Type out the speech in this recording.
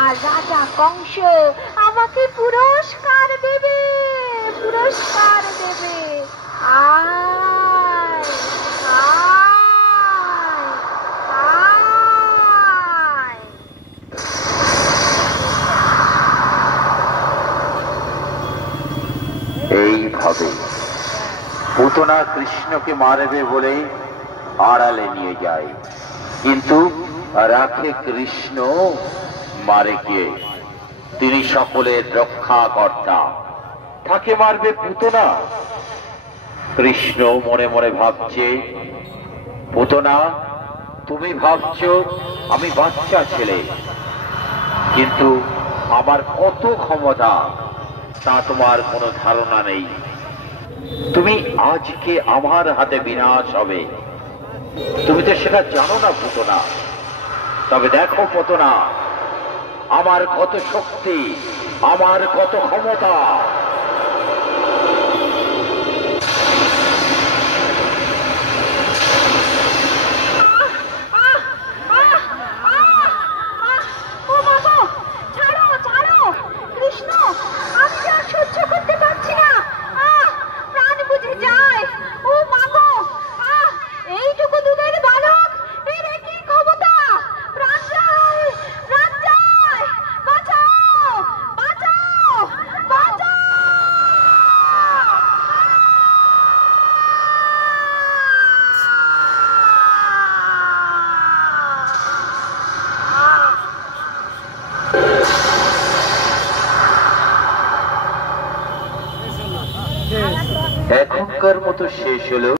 আর রাজা কংস আমাকে পুরস্কার দেবে, পুরস্কার দেবে। আয় আয় আয়। এইভাবে পুতনা কৃষ্ণকে মারবে বলে আড়ালে নিয়ে যায়, কিন্তু রাখে কৃষ্ণ, মারে কে? তিনি সকলের রক্ষাকর্তা, তাকে মারবে পুতনা। কৃষ্ণ মনে মনে ভাবছে, পুতনা তুমি ভাবছো আমি বাচ্চা ছেলে, কিন্তু আমার কত ক্ষমতা তা তোমার কোনো ধারণা নেই। তুমি আজকে আমার হাতে বিনাশ হবে, তুমি তো সেটা জানো না পুতনা। তবে দেখো পুতনা, আমার কত শক্তি, আমার কত ক্ষমতা। এখনকার মতো শেষ হলো।